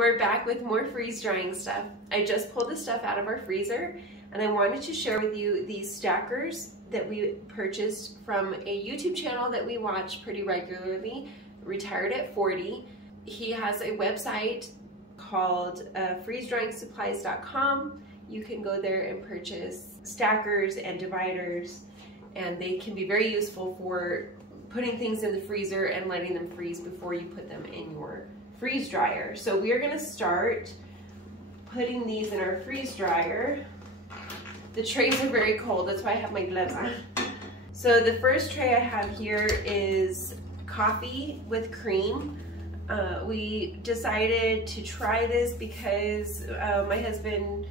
we're back with more freeze drying stuff. I just pulled the stuff out of our freezer and I wanted to share with you these stackers that we purchased from a YouTube channel that we watch pretty regularly, Retired at 40. He has a website called freezedryingsupplies.com. You can go there and purchase stackers and dividers, and they can be very useful for putting things in the freezer and letting them freeze before you put them in your freeze dryer. So we are going to start putting these in our freeze dryer. The trays are very cold, that's why I have my gloves on. So the first tray I have here is coffee with cream. We decided to try this because my husband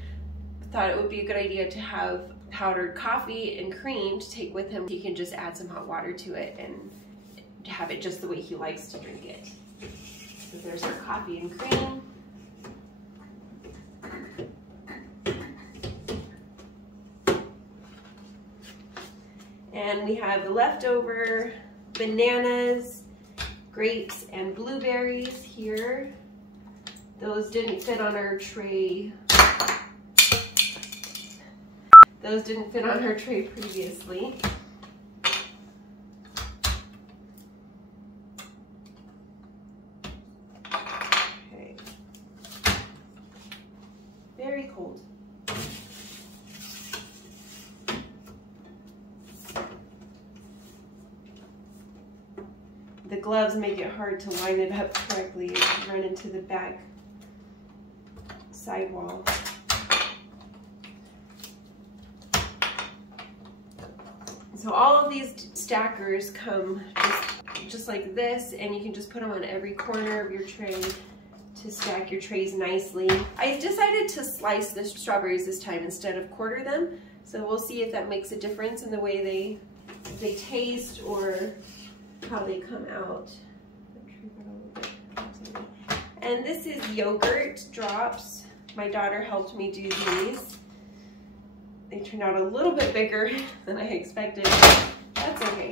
thought it would be a good idea to have powdered coffee and cream to take with him. He can just add some hot water to it and have it just the way he likes to drink it. So there's our coffee and cream. And we have the leftover bananas, grapes, and blueberries here. Those didn't fit on our tray. Those didn't fit on our tray previously. Okay. Very cold. The gloves make it hard to line it up correctly and run into the back sidewall. So all of these stackers come just like this, and you can just put them on every corner of your tray to stack your trays nicely. I decided to slice the strawberries this time instead of quarter them, so we'll see if that makes a difference in the way they taste or how they come out. And this is yogurt drops. My daughter helped me do these. They turned out a little bit bigger than I expected. That's okay.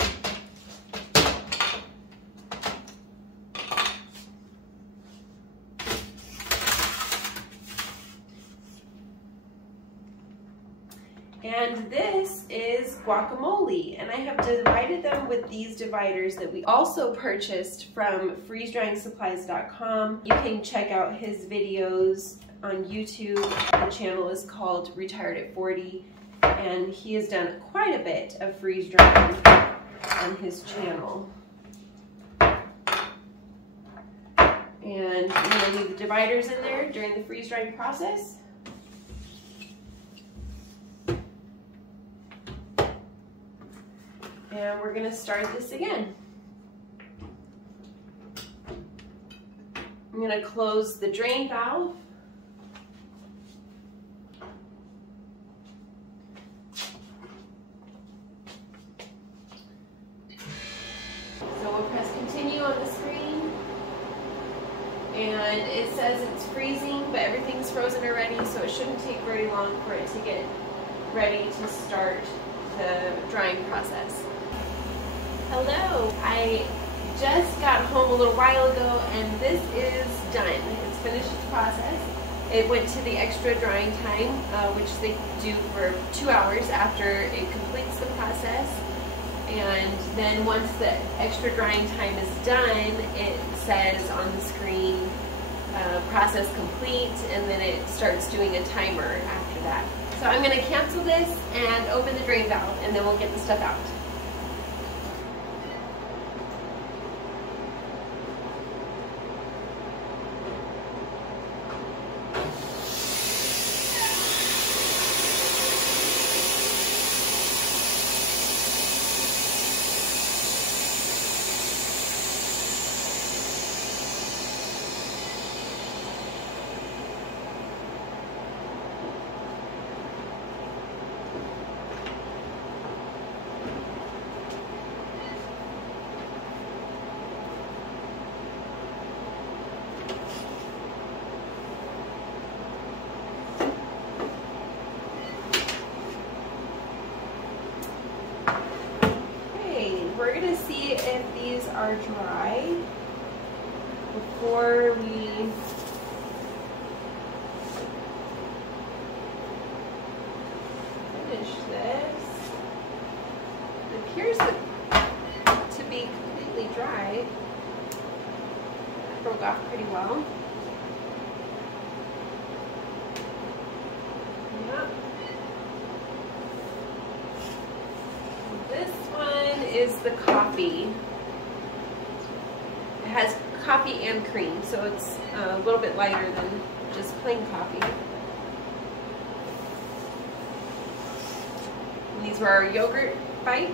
And this is guacamole, and I have divided them with these dividers that we also purchased from freezedryingsupplies.com. You can check out his videos on YouTube. The channel is called Retired at 40, and he has done quite a bit of freeze drying on his channel. And I'm going to leave the dividers in there during the freeze drying process. And we're going to start this again. I'm going to close the drain valve. So we'll press continue on the screen. And it says it's freezing, but everything's frozen already, so it shouldn't take very long for it to get ready to start the drying process. Hello, I just got home a little while ago and this is done. It's finished its process. It went to the extra drying time, which they do for 2 hours after it completes the process. And then once the extra drying time is done, it says on the screen, process complete, and then it starts doing a timer after that. So I'm going to cancel this and open the drain valve, and then we'll get the stuff out. We're going to see if these are dry before we off pretty well. Yep. This one is the coffee. It has coffee and cream, so it's a little bit lighter than just plain coffee. And these were our yogurt bites,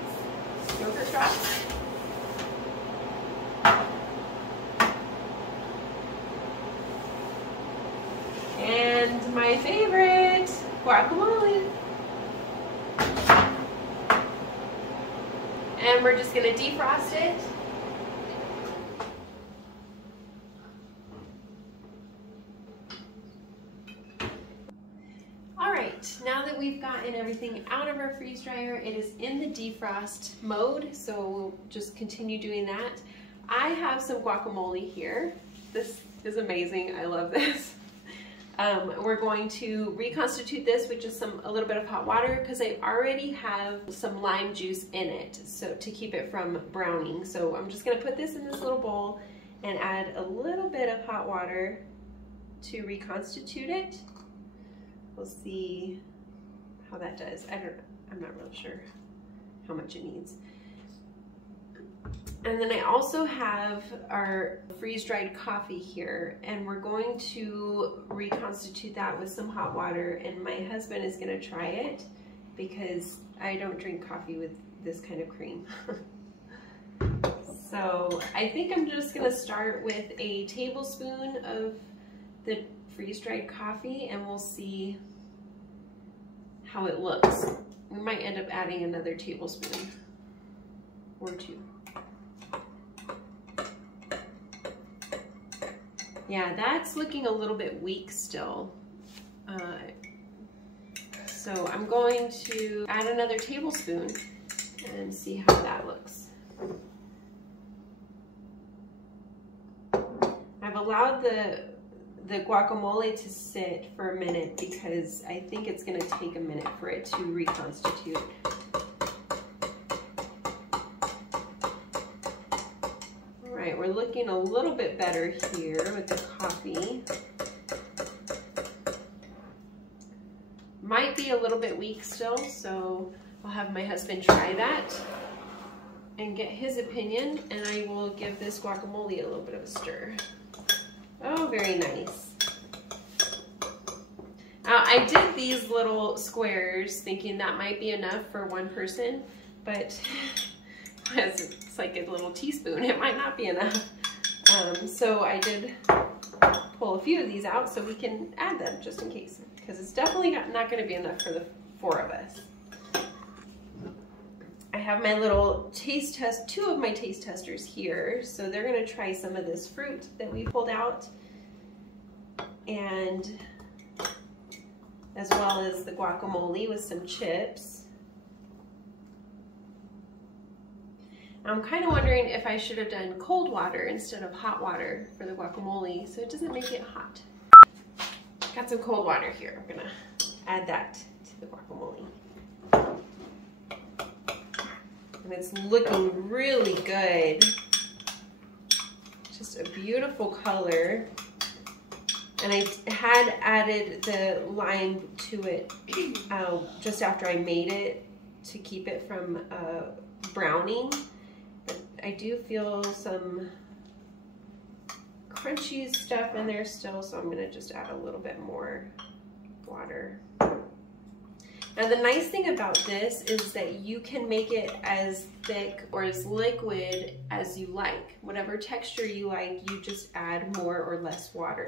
yogurt drops. And my favorite, guacamole. And we're just gonna defrost it. Now that we've gotten everything out of our freeze dryer, it is in the defrost mode, so we'll just continue doing that. I have some guacamole here. This is amazing. I love this. We're going to reconstitute this with just a little bit of hot water because I already have some lime juice in it, so to keep it from browning. So I'm just going to put this in this little bowl and add a little bit of hot water to reconstitute it. We'll see how that does. I'm not really sure how much it needs. And then I also have our freeze-dried coffee here, and we're going to reconstitute that with some hot water, and my husband is gonna try it because I don't drink coffee with this kind of cream. So I think I'm just gonna start with a tablespoon of the freeze-dried coffee, and we'll see how it looks. We might end up adding another tablespoon or two. Yeah, that's looking a little bit weak still. So I'm going to add another tablespoon and see how that looks. I've allowed the guacamole to sit for a minute because I think it's going to take a minute for it to reconstitute. All right, we're looking a little bit better here with the coffee. Might be a little bit weak still, so I'll have my husband try that and get his opinion, and I will give this guacamole a little bit of a stir. Oh, very nice. I did these little squares thinking that might be enough for one person, but it's like a little teaspoon. It might not be enough. So I did pull a few of these out so we can add them just in case, because it's definitely not going to be enough for the 4 of us. I have my little taste test, 2 of my taste testers here, so they're going to try some of this fruit that we pulled out, and as well as the guacamole with some chips. I'm kind of wondering if I should have done cold water instead of hot water for the guacamole so it doesn't make it hot. Got some cold water here. I'm gonna add that to the guacamole. And it's looking really good. Just a beautiful color. And I had added the lime to it just after I made it to keep it from browning. But I do feel some crunchy stuff in there still, so I'm gonna just add a little bit more water. Now the nice thing about this is that you can make it as thick or as liquid as you like. Whatever texture you like, you just add more or less water.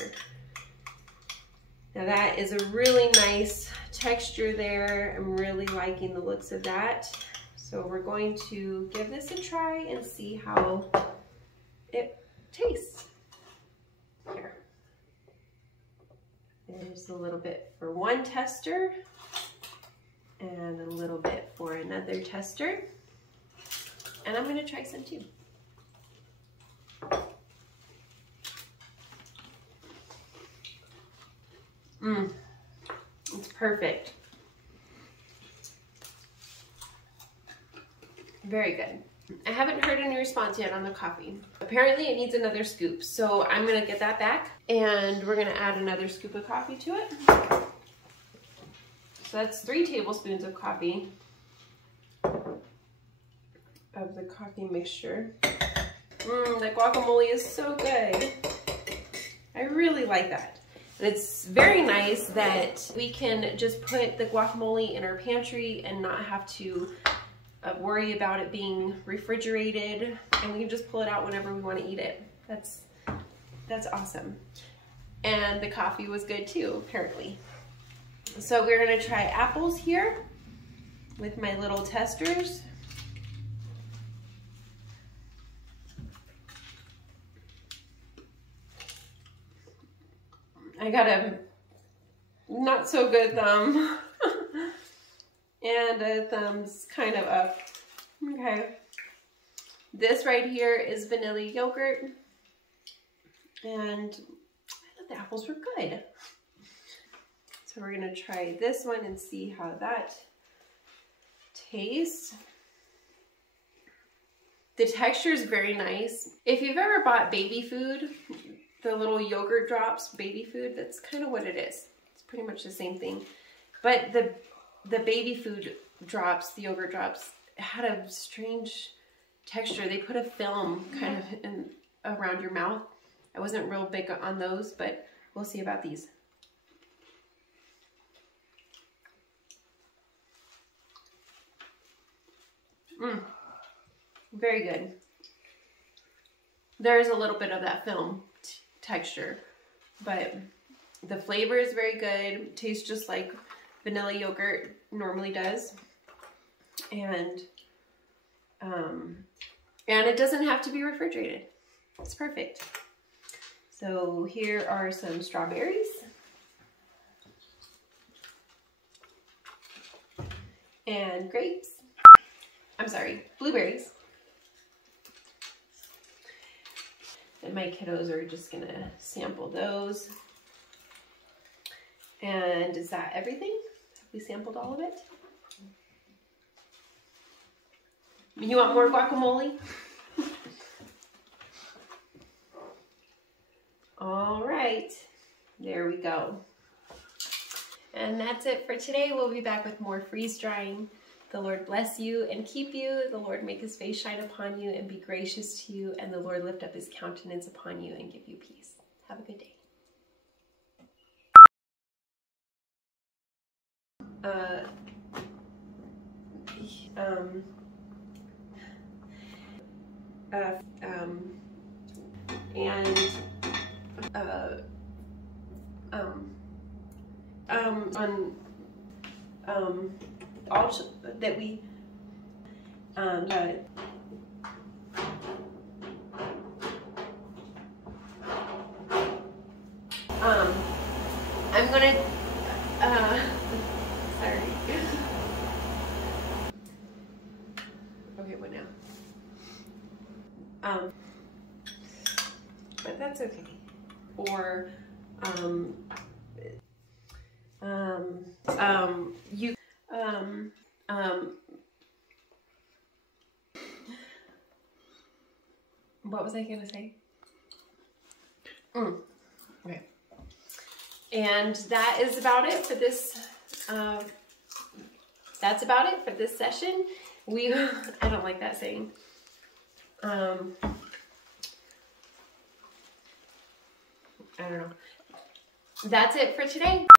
Now that is a really nice texture there. I'm really liking the looks of that. So we're going to give this a try and see how it tastes. Here. There's a little bit for one tester and a little bit for another tester. And I'm going to try some too. It's perfect. Very good. I haven't heard any response yet on the coffee. Apparently it needs another scoop, so I'm gonna get that back and we're gonna add another scoop of coffee to it. So that's 3 tablespoons of coffee, of the coffee mixture. The guacamole is so good. I really like that. And it's very nice that we can just put the guacamole in our pantry and not have to worry about it being refrigerated, and we can just pull it out whenever we want to eat it. That's awesome. And the coffee was good too, apparently. So we're gonna try apples here with my little testers. I got a not so good thumb and a thumbs kind of up. Okay. This right here is vanilla yogurt, and I thought the apples were good. So we're gonna try this one and see how that tastes. The texture is very nice. If you've ever bought baby food, the little yogurt drops, baby food, that's kind of what it is. It's pretty much the same thing. But the baby food drops, the yogurt drops, had a strange texture. They put a film kind of around your mouth. I wasn't real big on those, but we'll see about these. Very good. There's a little bit of that film texture, but the flavor is very good. Tastes just like vanilla yogurt normally does, and it doesn't have to be refrigerated. It's perfect. So here are some strawberries and grapes. I'm sorry, blueberries. And my kiddos are just gonna sample those. And is that everything? Have we sampled all of it? You want more guacamole? All right, there we go. And that's it for today. We'll be back with more freeze drying. The Lord bless you and keep you. The Lord make his face shine upon you and be gracious to you. And the Lord lift up his countenance upon you and give you peace. Have a good day. All that we I'm gonna sorry. Okay, what now? But that's okay. Or what was I gonna say? Okay. And that is about it for this. That's about it for this session. I don't like that saying. I don't know. That's it for today.